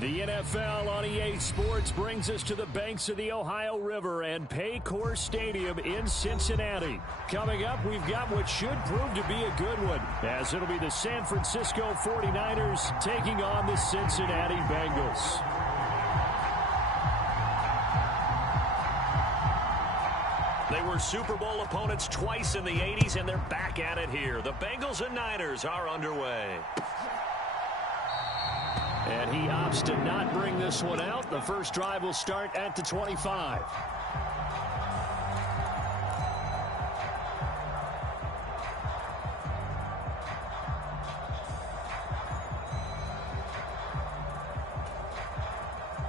The NFL on EA Sports brings us to the banks of the Ohio River and Paycor Stadium in Cincinnati. Coming up, we've got what should prove to be a good one, as it'll be the San Francisco 49ers taking on the Cincinnati Bengals. They were Super Bowl opponents twice in the 80s, and they're back at it here. The Bengals and Niners are underway. And he opts to not bring this one out. The first drive will start at the 25.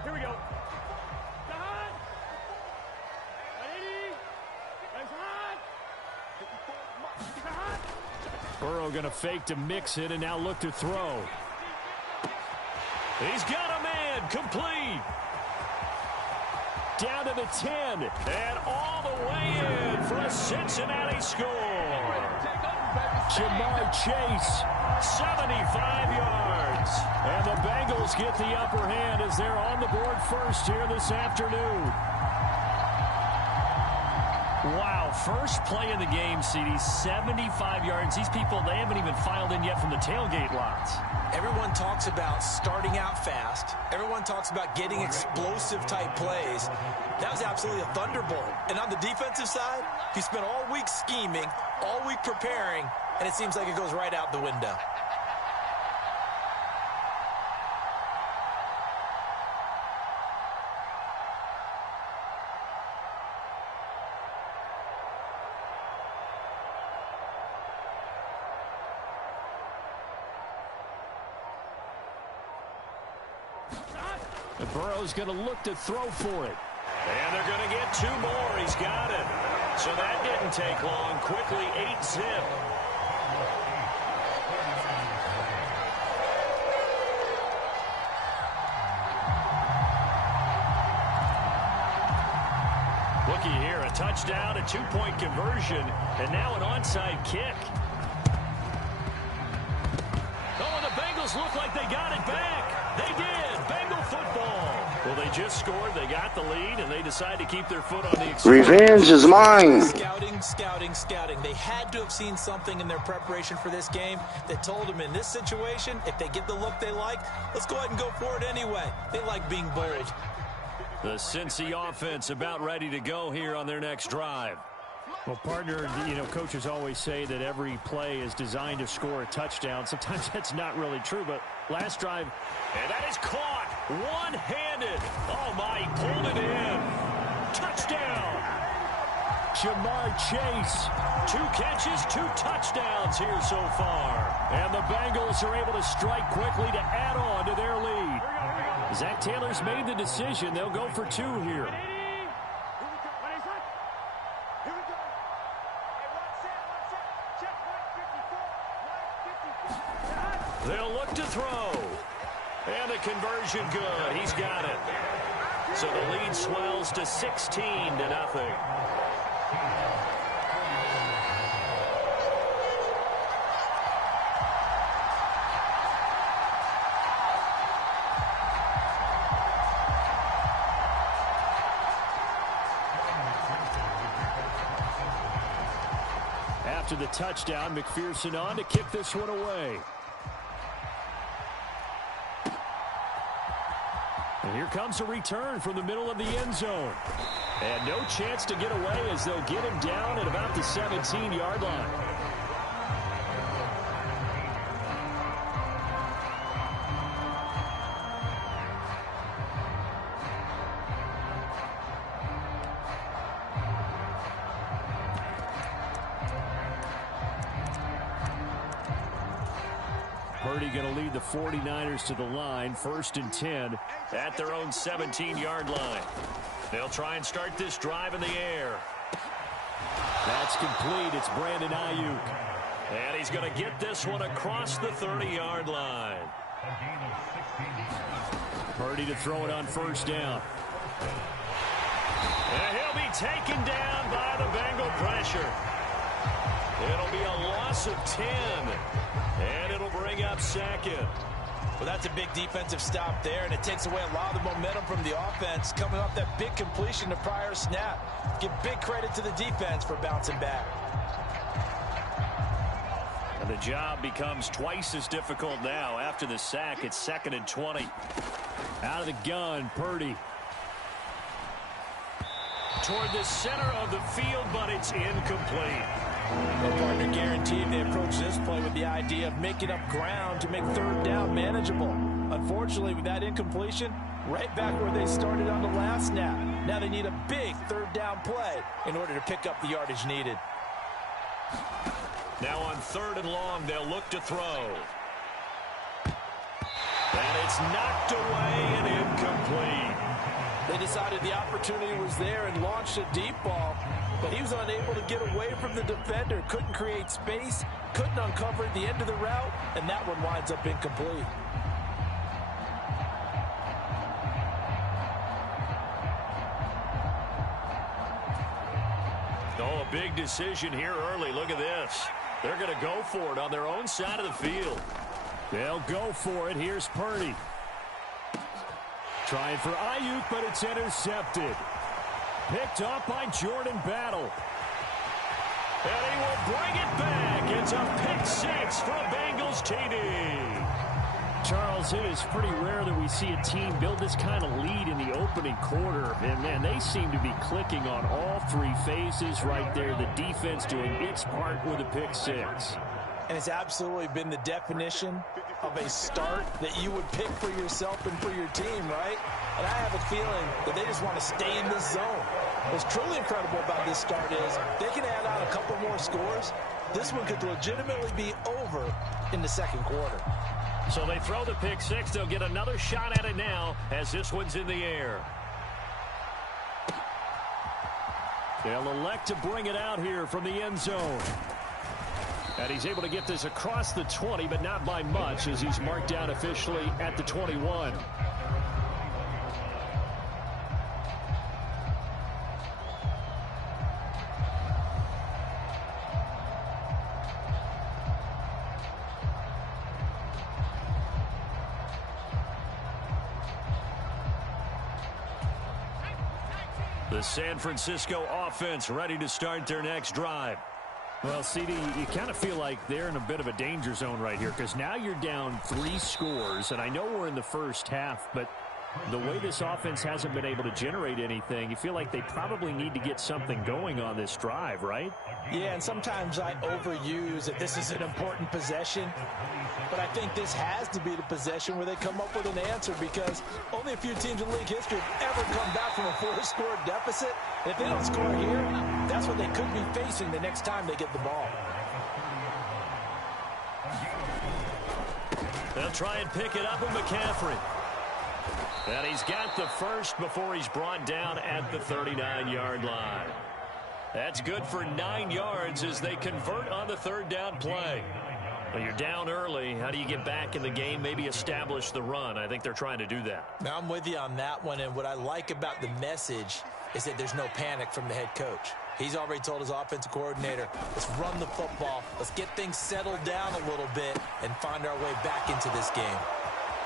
Here we go. Burrow going to fake to mix it and now look to throw. He's got a man, complete. Down to the 10, and all the way in for a Cincinnati score. Jamar Chase, 75 yards. And the Bengals get the upper hand as they're on the board first here this afternoon. Wow, first play in the game, CD, 75 yards. These people, they haven't even filed in yet from the tailgate lots. Everyone talks about starting out fast. Everyone talks about getting explosive-type plays. That was absolutely a thunderbolt. And on the defensive side, you spent all week scheming, all week preparing, and it seems like it goes right out the window. Burrow's going to look to throw for it. And they're going to get two more. He's got it. So that didn't take long. Quickly, 8-zip. Looky here, a touchdown, a two-point conversion, and now an onside kick. Oh, and the Bengals look like they got it back. They did. Bengal football. Well, they just scored, they got the lead, and they decide to keep their foot on the accelerator. Revenge is mine. Scouting. They had to have seen something in their preparation for this game that told them in this situation, if they get the look they like, let's go ahead and go for it anyway. They like being bold. The Cincy offense about ready to go here on their next drive. Well, partner, coaches always say that every play is designed to score a touchdown. Sometimes that's not really true, but last drive. And that is caught one-handed. Oh, my, he pulled it in. Touchdown. Jamar Chase. 2 catches, 2 touchdowns here so far. And the Bengals are able to strike quickly to add on to their lead. Zach Taylor's made the decision. They'll go for 2 here. They'll look to throw. And the conversion good. He's got it. So the lead swells to 16-0. After the touchdown, McPherson on to kick this one away. And here comes a return from the middle of the end zone. And no chance to get away as they'll get him down at about the 17-yard line. Purdy going to lead the 49ers to the line, 1st and 10 at their own 17-yard line. They'll try and start this drive in the air. That's complete. It's Brandon Ayuk. And he's going to get this one across the 30-yard line. Purdy to throw it on 1st down. And he'll be taken down by the Bengal pressure. It'll be a loss of 10. And it'll bring up 2nd. Well, that's a big defensive stop there, and it takes away a lot of the momentum from the offense coming off that big completion the prior snap. Give big credit to the defense for bouncing back. And the job becomes twice as difficult now. After the sack, it's 2nd and 20. Out of the gun, Purdy. Toward the center of the field, but it's incomplete. Well, partner, guaranteed they approach this play with the idea of making up ground to make 3rd down manageable. Unfortunately, with that incompletion, right back where they started on the last snap. Now they need a big 3rd down play in order to pick up the yardage needed. Now on 3rd and long, they'll look to throw. And it's knocked away and incomplete. They decided the opportunity was there and launched a deep ball, but he was unable to get away from the defender, couldn't create space, couldn't uncover the end of the route, and that one winds up incomplete. Oh, a big decision here early. Look at this. They're going to go for it on their own side of the field. They'll go for it. Here's Purdy. Trying for Ayuk, but it's intercepted. Picked up by Jordan Battle. And he will bring it back. It's a pick 6 for a Bengals TD. Charles, it is pretty rare that we see a team build this kind of lead in the opening quarter. And, man, they seem to be clicking on all 3 phases right there. The defense doing its part with a pick 6. And it's absolutely been the definition of a start that you would pick for yourself and for your team, right? And I have a feeling that they just want to stay in this zone. What's truly incredible about this start is they can add on a couple more scores. This one could legitimately be over in the 2nd quarter. So they throw the pick 6. They'll get another shot at it now as this one's in the air. They'll elect to bring it out here from the end zone. And he's able to get this across the 20, but not by much as he's marked down officially at the 21. The San Francisco offense ready to start their next drive. Well, CD, you kind of feel like they're in a bit of a danger zone right here because now you're down 3 scores, and I know we're in the first half, but the way this offense hasn't been able to generate anything, you feel like they probably need to get something going on this drive, right? Yeah, and sometimes I overuse that this is an important possession, but I think this has to be the possession where they come up with an answer because only a few teams in league history have ever come back from a 4-score deficit. And if they don't score here, that's what they could be facing the next time they get the ball. They'll try and pick it up with McCaffrey. And he's got the first before he's brought down at the 39-yard line. That's good for 9 yards as they convert on the 3rd down play. Well, you're down early. How do you get back in the game, maybe establish the run? I think they're trying to do that. Now, I'm with you on that one, and what I like about the message is that there's no panic from the head coach. He's already told his offensive coordinator, let's run the football, let's get things settled down a little bit and find our way back into this game.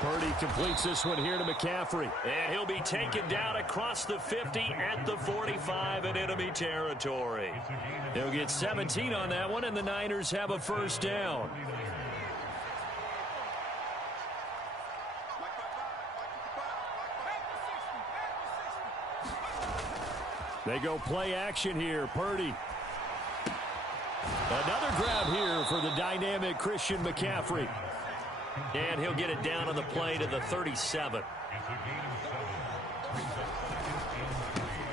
Purdy completes this one here to McCaffrey. And he'll be taken down across the 50 at the 45 in enemy territory. They'll get 17 on that one, and the Niners have a first down. They go play action here. Purdy. Another grab here for the dynamic Christian McCaffrey. And he'll get it down on the play to the 37.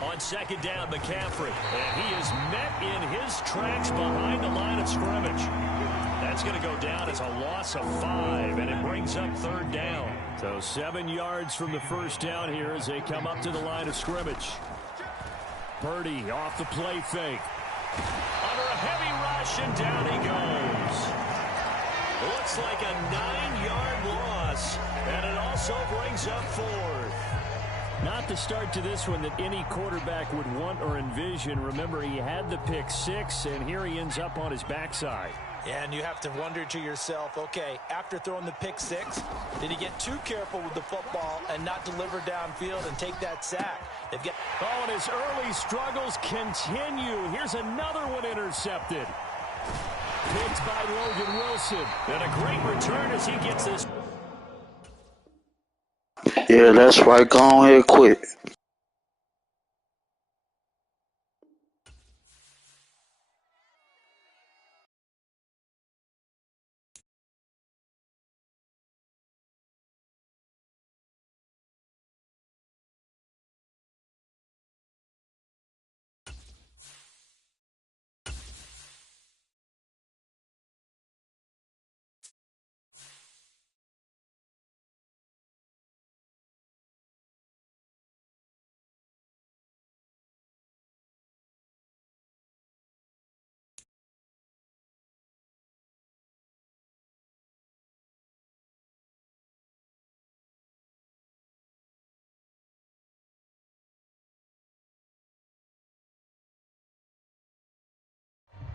On 2nd down, McCaffrey. And he is met in his tracks behind the line of scrimmage. That's going to go down as a loss of 5, and it brings up 3rd down. So 7 yards from the first down here as they come up to the line of scrimmage. Purdy off the play fake. Under a heavy rush, and down he goes. Looks like a 9-yard loss, and it also brings up 4th. Not the start to this one that any quarterback would want or envision. Remember, he had the pick 6, and here he ends up on his backside. And you have to wonder to yourself, okay, after throwing the pick six, did he get too careful with the football and not deliver downfield and take that sack? And his early struggles continue. Here's another one intercepted. Picked by Logan Wilson. And a great return as he gets this. Yeah, that's right. Go ahead, quit.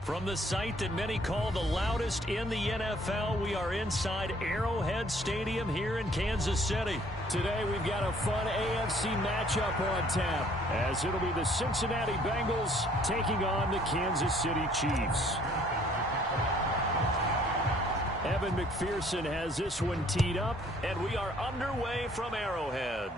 From the site that many call the loudest in the NFL, we are inside Arrowhead Stadium here in Kansas City. Today we've got a fun AFC matchup on tap, as it'll be the Cincinnati Bengals taking on the Kansas City Chiefs. Evan McPherson has this one teed up, and we are underway from Arrowhead.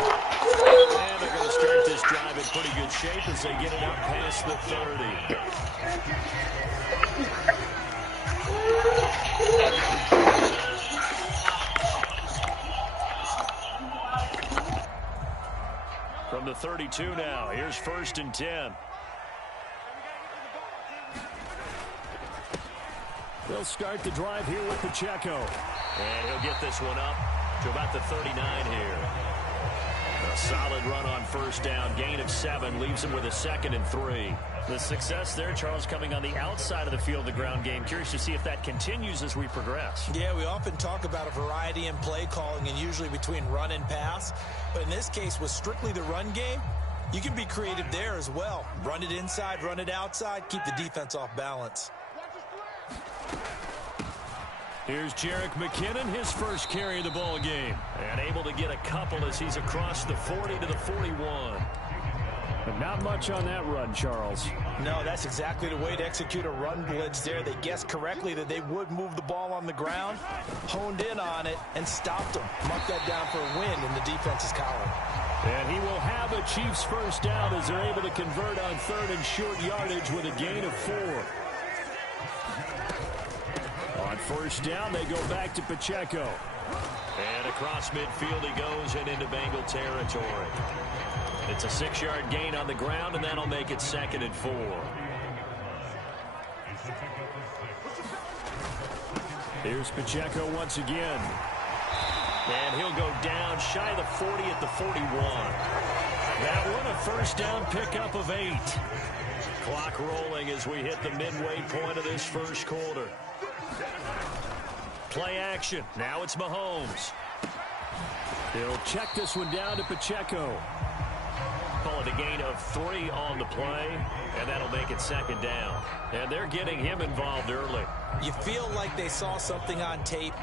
And they're going to start this drive in pretty good shape as they get it out past the 30. From the 32 now, here's 1st and 10. They'll start the drive here with Pacheco. And he'll get this one up to about the 39 here. A solid run on 1st down. Gain of 7 leaves him with a 2nd and 3. The success there, Charles, coming on the outside of the field, the ground game. Curious to see if that continues as we progress. Yeah, we often talk about a variety in play calling and usually between run and pass. But in this case, with strictly the run game, you can be creative there as well. Run it inside, run it outside, keep the defense off balance. Here's Jerick McKinnon, his first carry of the ball game. And able to get a couple as he's across the 40 to the 41. But not much on that run, Charles. No, that's exactly the way to execute a run blitz there. They guessed correctly that they would move the ball on the ground, honed in on it, and stopped them. Mark that down for a win in the defense's column. And he will have a Chiefs first down as they're able to convert on 3rd and short yardage with a gain of 4. On 1st down, they go back to Pacheco. And across midfield he goes and into Bengal territory. It's a 6-yard gain on the ground, and that'll make it 2nd and 4. Here's Pacheco once again. And he'll go down shy of the 40 at the 41. That one a 1st down pickup of 8. Clock rolling as we hit the midway point of this 1st quarter. Play action. Now it's Mahomes. He'll check this one down to Pacheco. Call it a gain of 3 on the play, and that'll make it 2nd down. And they're getting him involved early. You feel like they saw something on tape,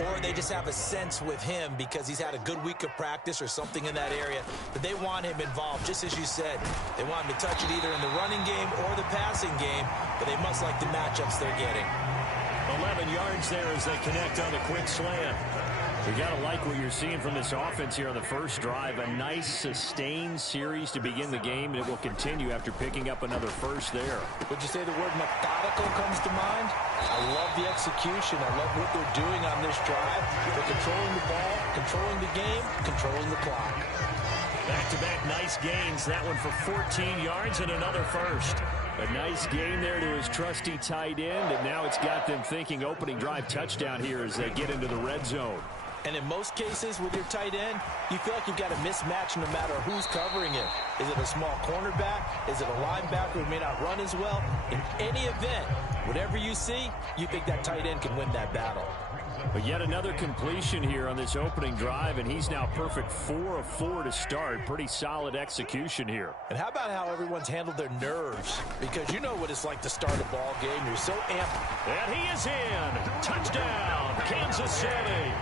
or they just have a sense with him because he's had a good week of practice or something in that area, but they want him involved, just as you said. They want him to touch it either in the running game or the passing game, but they must like the matchups they're getting. 11 yards there as they connect on the quick slant. You got to like what you're seeing from this offense here on the 1st drive. A nice, sustained series to begin the game, and it will continue after picking up another 1st there. Would you say the word methodical comes to mind? I love the execution. I love what they're doing on this drive. They're controlling the ball, controlling the game, controlling the clock. Back-to-back nice gains. That one for 14 yards and another 1st. A nice gain there to his trusty tight end, and now it's got them thinking opening drive touchdown here as they get into the red zone. And in most cases with your tight end, you feel like you've got a mismatch no matter who's covering it. Is it a small cornerback? Is it a linebacker who may not run as well? In any event, whatever you see, you think that tight end can win that battle. But yet another completion here on this opening drive, and he's now perfect 4 of 4 to start. Pretty solid execution here. And how about how everyone's handled their nerves? Because you know what it's like to start a ball game. You're so amped. And he is in. Touchdown, Kansas City.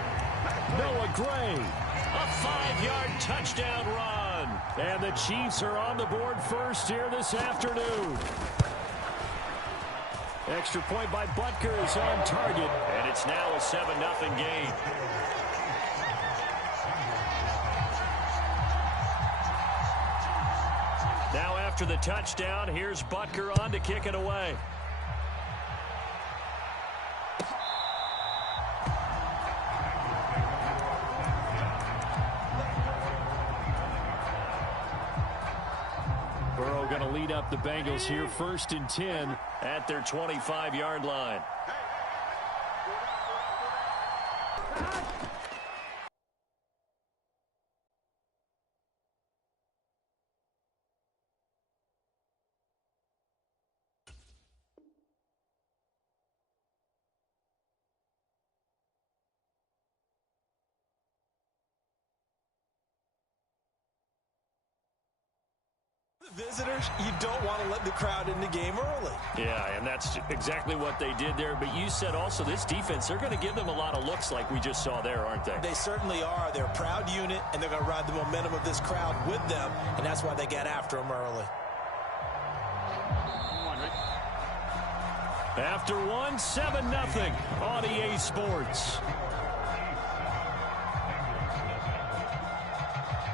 Noah Gray, a 5-yard touchdown run. And the Chiefs are on the board first here this afternoon. Extra point by Butker is on target. And it's now a 7-0 game. Now after the touchdown, here's Butker on to kick it away. Burrow going to lead up the Bengals here, 1st and 10 at their 25-yard line. Visitors, you don't want to let the crowd in the game early. Yeah, and that's exactly what they did there. But you said also this defense, they're going to give them a lot of looks like we just saw there, aren't they? They certainly are. They're a proud unit, and they're going to ride the momentum of this crowd with them, and that's why they get after them early. After one, 7-0 on EA Sports.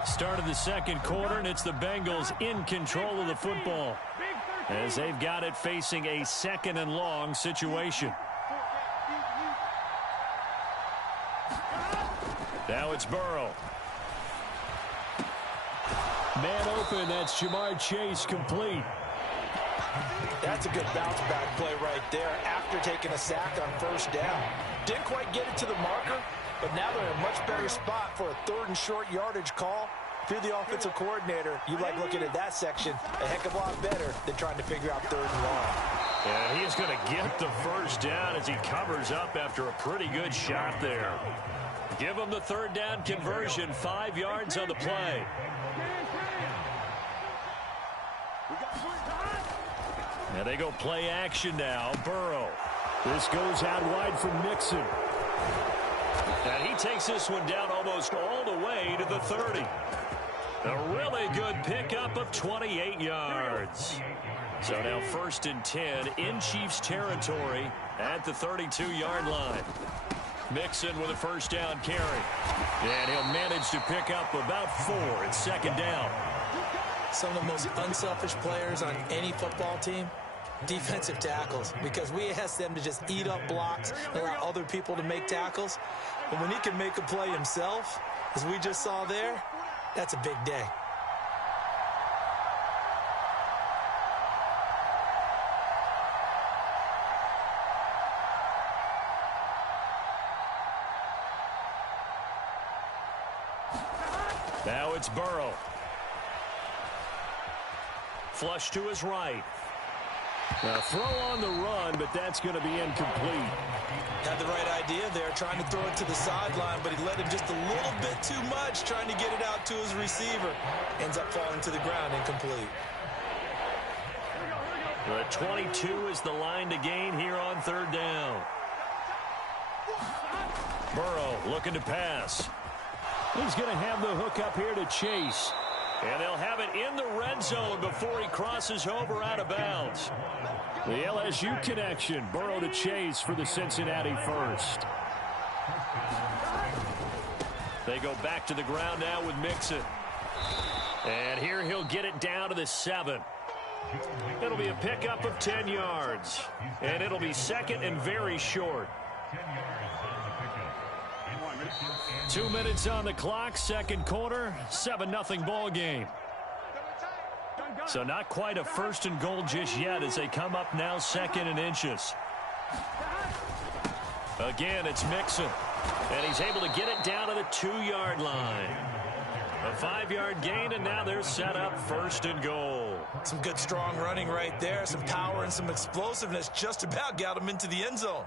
Start of the second quarter, and it's the Bengals in control of the football as they've got it facing a 2nd and long situation. Now it's Burrow. Man open, that's Jamar Chase complete. That's a good bounce-back play right there after taking a sack on 1st down. Didn't quite get it to the marker, but now they're in a much better spot for a 3rd and short yardage call. If you're the offensive coordinator, you like looking at that section a heck of a lot better than trying to figure out 3rd and long. Yeah, he is going to get the 1st down as he covers up after a pretty good shot there. Give him the 3rd down conversion, 5 yards on the play. Now they go play action now. Burrow. This goes out wide for Mixon. And he takes this one down almost all the way to the 30. A really good pickup of 28 yards. So now 1st and 10 in Chiefs territory at the 32-yard line. Mixon with a 1st down carry. And he'll manage to pick up about 4 at 2nd down. Some of the most unselfish players on any football team, defensive tackles, because we ask them to just eat up blocks and allow other people to make tackles. But when he can make a play himself, as we just saw there, that's a big day. Now it's Burrow. Flush to his right. Now throw on the run, but that's going to be incomplete. Had the right idea there, trying to throw it to the sideline, but he let him just a little bit too much, trying to get it out to his receiver. Ends up falling to the ground, incomplete. The 22 is the line to gain here on 3rd down. Burrow looking to pass. He's going to have the hook up here to Chase. And they'll have it in the red zone before he crosses over out of bounds. The LSU connection, Burrow to Chase for the Cincinnati 1st. They go back to the ground now with Mixon. And here he'll get it down to the 7. It'll be a pickup of 10 yards. And it'll be 2nd and very short. 2 minutes on the clock, 2nd quarter, 7-0 ball game. So not quite a 1st and goal just yet as they come up now 2nd and inches. Again, it's Mixon. And he's able to get it down to the 2-yard line. A 5-yard gain, and now they're set up 1st and goal. Some good, strong running right there. Some power and some explosiveness just about got him into the end zone.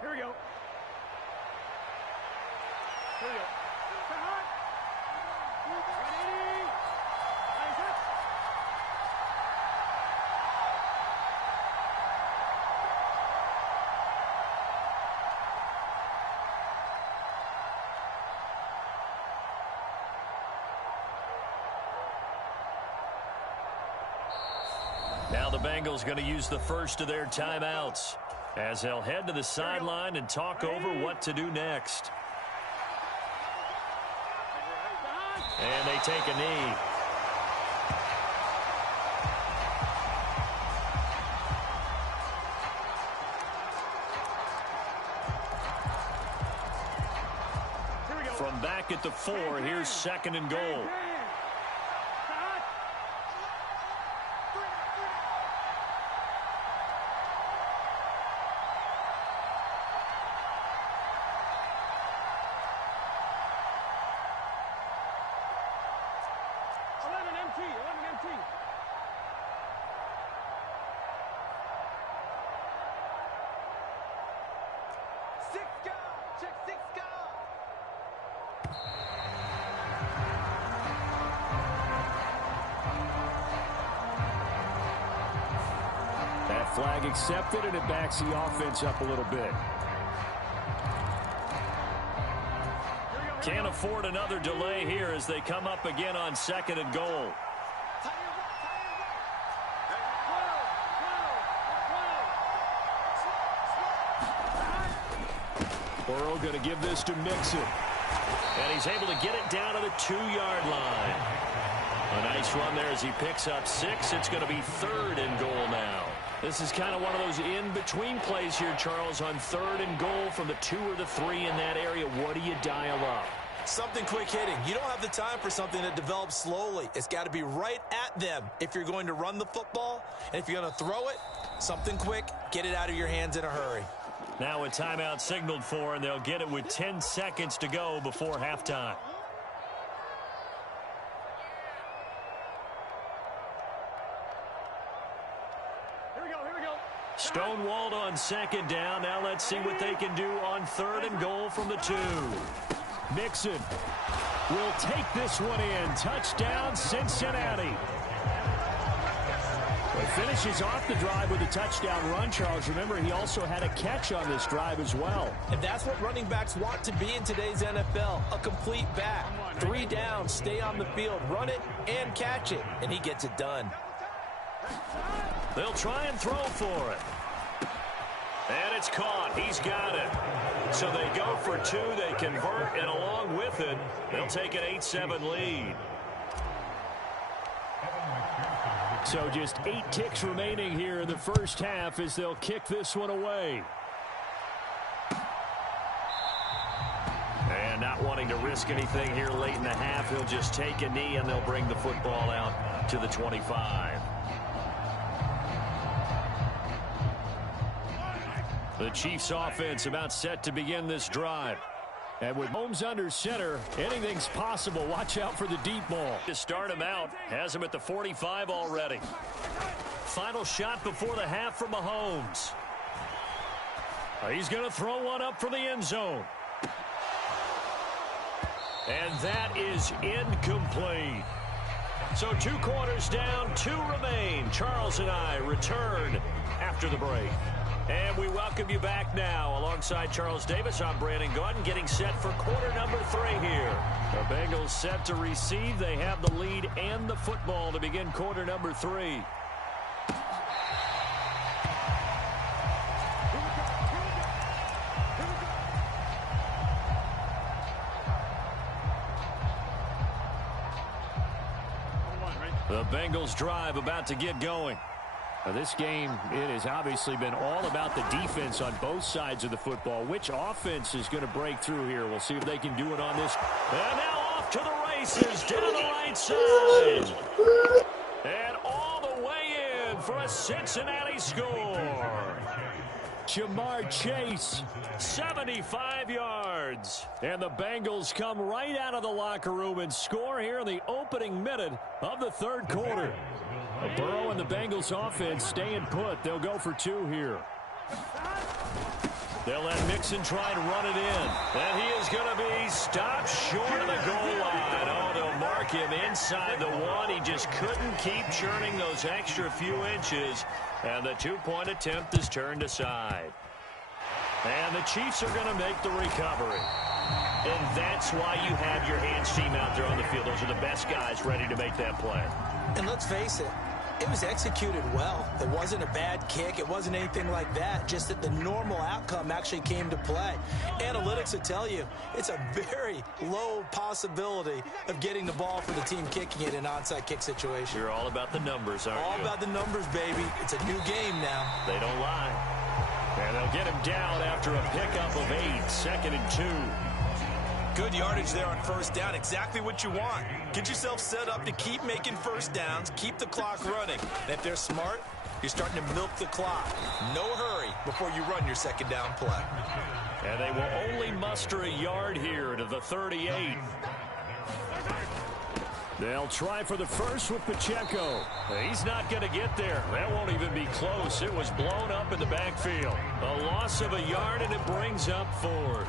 Here we go. Here we go. Now the Bengals going to use the first of their timeouts as they'll head to the sideline and talk over what to do next. And they take a knee. From back at the 4, here's 2nd and goal. That flag accepted, and it backs the offense up a little bit. Can't afford another delay here as they come up again on 2nd and goal. Burrow going to give this to Mixon. And he's able to get it down to the 2-yard line. A nice run there as he picks up 6. It's going to be 3rd and goal now. This is kind of one of those in-between plays here, Charles, on 3rd and goal from the 2 or the 3 in that area. What do you dial up? Something quick hitting. You don't have the time for something that develops slowly. It's got to be right at them if you're going to run the football. And if you're going to throw it, something quick, get it out of your hands in a hurry. Now a timeout signaled for, and they'll get it with 10 seconds to go before halftime. Stonewalled on 2nd down. Now let's see what they can do on 3rd and goal from the 2. Mixon will take this one in. Touchdown, Cincinnati. He finishes off the drive with a touchdown run, Charles. Remember, he also had a catch on this drive as well. And that's what running backs want to be in today's NFL, a complete back. 3 down, stay on the field, run it, and catch it. And he gets it done. They'll try and throw for it. And it's caught. He's got it. So they go for 2. They convert, and along with it, they'll take an 8-7 lead. So just 8 ticks remaining here in the first half as they'll kick this one away. And not wanting to risk anything here late in the half, he'll just take a knee, and they'll bring the football out to the 25. The Chiefs offense about set to begin this drive. And with Holmes under center, anything's possible. Watch out for the deep ball. To start him out, has him at the 45 already. Final shot before the half from Mahomes. He's going to throw one up for the end zone. And that is incomplete. So 2 quarters down, 2 remain. Charles and I return after the break. And we welcome you back now. Alongside Charles Davis, I'm Brandon Gaudin, getting set for quarter number 3 here. The Bengals set to receive. They have the lead and the football to begin quarter number 3. The Bengals drive about to get going. Now this game, it has obviously been all about the defense on both sides of the football. Which offense is going to break through here? We'll see if they can do it on this. And now off to the races, down the right side. And all the way in for a Cincinnati score. Jamar Chase, 75 yards. And the Bengals come right out of the locker room and score here in the opening minute of the third quarter. Burrow and the Bengals offense staying put. They'll go for 2 here. They'll let Mixon try and run it in. And he is going to be stopped short of the goal line. Oh, they'll mark him inside the 1. He just couldn't keep churning those extra few inches. And the 2-point attempt is turned aside. And the Chiefs are going to make the recovery. And that's why you have your hands team out there on the field. Those are the best guys ready to make that play. And let's face it, it was executed well. It wasn't a bad kick. It wasn't anything like that. Just that the normal outcome actually came to play. Analytics will tell you it's a very low possibility of getting the ball for the team kicking it in an onside kick situation. You're all about the numbers, aren't you? All about the numbers, baby. It's a new game now. They don't lie. And they'll get him down after a pickup of 8, 2nd and 2. Good yardage there on first down. Exactly what you want. Get yourself set up to keep making first downs, keep the clock running. And if they're smart, you're starting to milk the clock. No hurry before you run your second down play. And they will only muster a yard here to the 38. They'll try for the first with Pacheco. He's not going to get there. That won't even be close. It was blown up in the backfield. A loss of a yard, and it brings up 4th.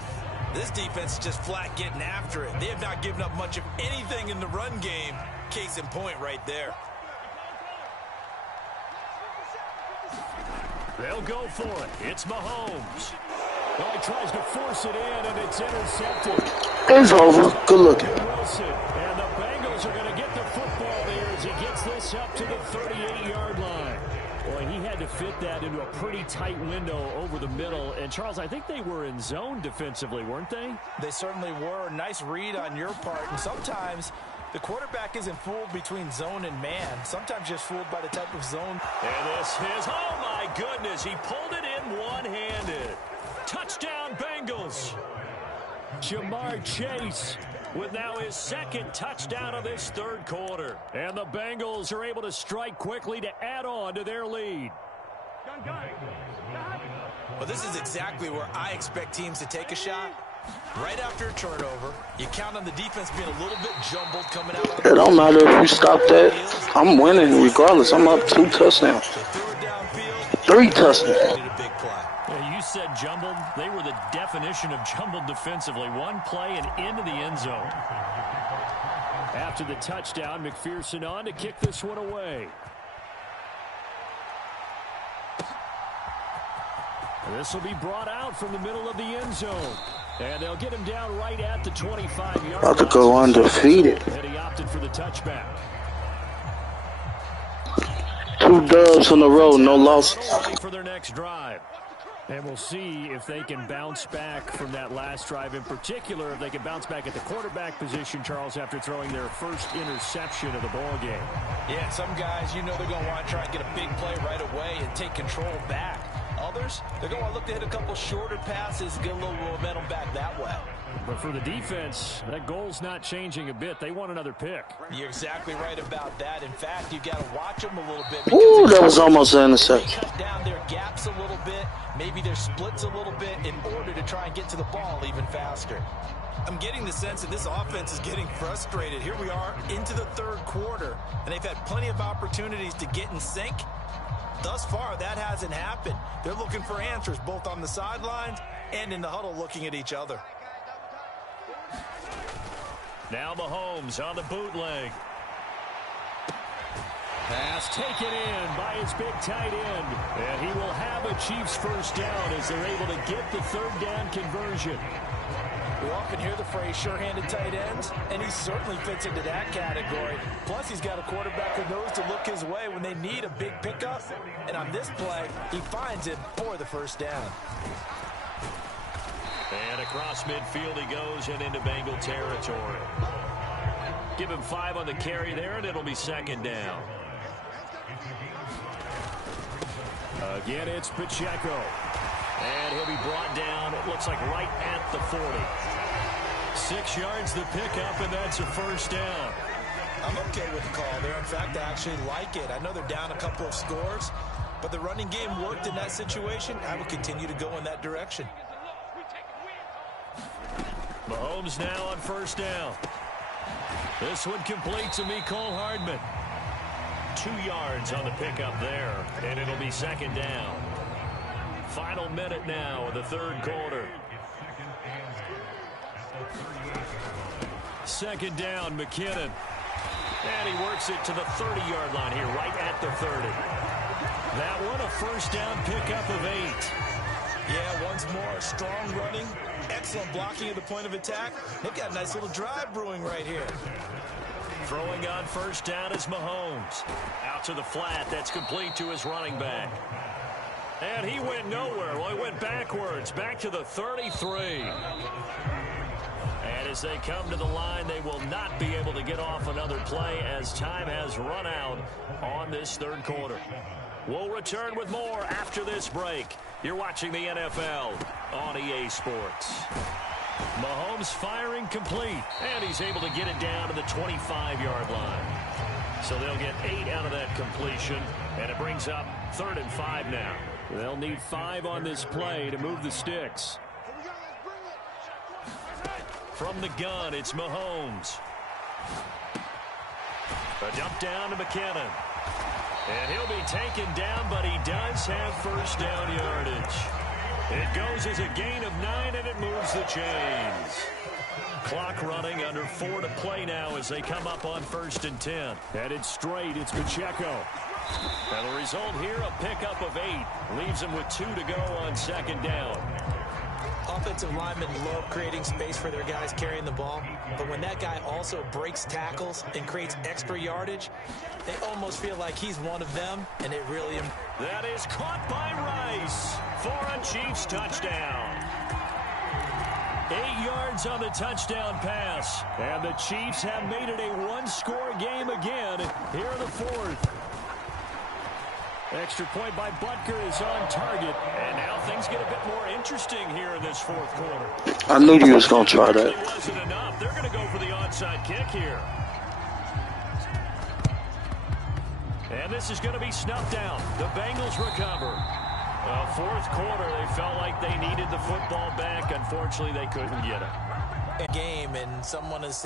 This defense is just flat getting after it. They have not given up much of anything in the run game. Case in point right there. They'll go for it. It's Mahomes. Well, he tries to force it in, and it's intercepted. It's over. Good looking. Wilson, and the Bengals are going to get the football here as he gets this up to the 38-yard line. Boy, he had to fit that into a pretty tight window over the middle. And, Charles, I think they were in zone defensively, weren't they? They certainly were. Nice read on your part. And sometimes the quarterback isn't fooled between zone and man. Sometimes just fooled by the type of zone. And this is, oh, my goodness, he pulled it in one-handed. Touchdown, Bengals. Jamar Chase with now his 2nd touchdown of this third quarter. And the Bengals are able to strike quickly to add on to their lead. Well, this is exactly where I expect teams to take a shot. Right after a turnover, you count on the defense being a little bit jumbled coming out. It don't matter if you stop that. I'm winning regardless. I'm up 2 touchdowns. 3 touchdowns. Yeah, you said jumbled. They were the definition of jumbled defensively. One play and into the end zone. After the touchdown, McPherson on to kick this one away. This will be brought out from the middle of the end zone. And they'll get him down right at the 25-yard line. About to go undefeated. And he opted for the touchback. 2 dubs on the road, no losses. For their next drive. And we'll see if they can bounce back from that last drive in particular, if they can bounce back at the quarterback position, Charles, after throwing their first interception of the ball game. Yeah, some guys, you know they're going to want to try and get a big play right away and take control back. Others, they're going to want to look to hit a couple shorter passes, get a little momentum back that way. But for the defense, that goal's not changing a bit. They want another pick. You're exactly right about that. In fact, you've got to watch them a little bit. Ooh, that was almost an interception. Cut down their gaps a little bit, maybe their splits a little bit in order to try and get to the ball even faster. I'm getting the sense that this offense is getting frustrated. Here we are into the third quarter, and they've had plenty of opportunities to get in sync. Thus far, that hasn't happened. They're looking for answers both on the sidelines and in the huddle looking at each other. Now Mahomes on the bootleg. Pass taken in by his big tight end. And he will have a Chiefs first down as they're able to get the third down conversion. We often hear the phrase sure-handed tight ends, and he certainly fits into that category. Plus, he's got a quarterback who knows to look his way when they need a big pickup. And on this play, he finds it for the first down. And across midfield he goes and into Bengal territory. Give him 5 on the carry there, and it'll be second down. Again, it's Pacheco. And he'll be brought down, it looks like right at the 40. 6 yards the pickup, and that's a first down. I'm okay with the call there. In fact, I actually like it. I know they're down a couple of scores, but the running game worked in that situation. I would continue to go in that direction. Mahomes now on first down. This one complete to Mecole Hardman. 2 yards on the pickup there, and it'll be second down. Final minute now of the third quarter. Second down, McKinnon. And he works it to the 30-yard line here, right at the 30. That one a first down pickup of 8. Yeah, once more, strong running, excellent blocking at the point of attack. They've got a nice little drive brewing right here. Throwing on first down is Mahomes. Out to the flat, that's complete to his running back. And he went nowhere. Well, he went backwards, back to the 33. And as they come to the line, they will not be able to get off another play as time has run out on this third quarter. We'll return with more after this break. You're watching the NFL on EA Sports. Mahomes firing complete, and he's able to get it down to the 25-yard line. So they'll get 8 out of that completion, and it brings up 3rd and 5 now. They'll need 5 on this play to move the sticks. From the gun, it's Mahomes. A dump down to McKinnon. And he'll be taken down, but he does have first down yardage. It goes as a gain of 9, and it moves the chains. Clock running, under 4 to play now as they come up on 1st and 10. Headed straight, it's Pacheco. And the result here, a pickup of 8. Leaves him with 2 to go on 2nd down. Offensive linemen love creating space for their guys carrying the ball, but when that guy also breaks tackles and creates extra yardage, they almost feel like he's one of them, and it really... That is caught by Rice for a Chiefs touchdown. 8 yards on the touchdown pass, and the Chiefs have made it a one-score game again here in the 4th. Extra point by Butker is on target, and now things get a bit more interesting here in this 4th quarter. I knew you was going to try that. It wasn't enough. They're going to go for the onside kick here. And this is going to be snuffed out. The Bengals recover. 4th quarter, they felt like they needed the football back. Unfortunately, they couldn't get it. Game, and someone has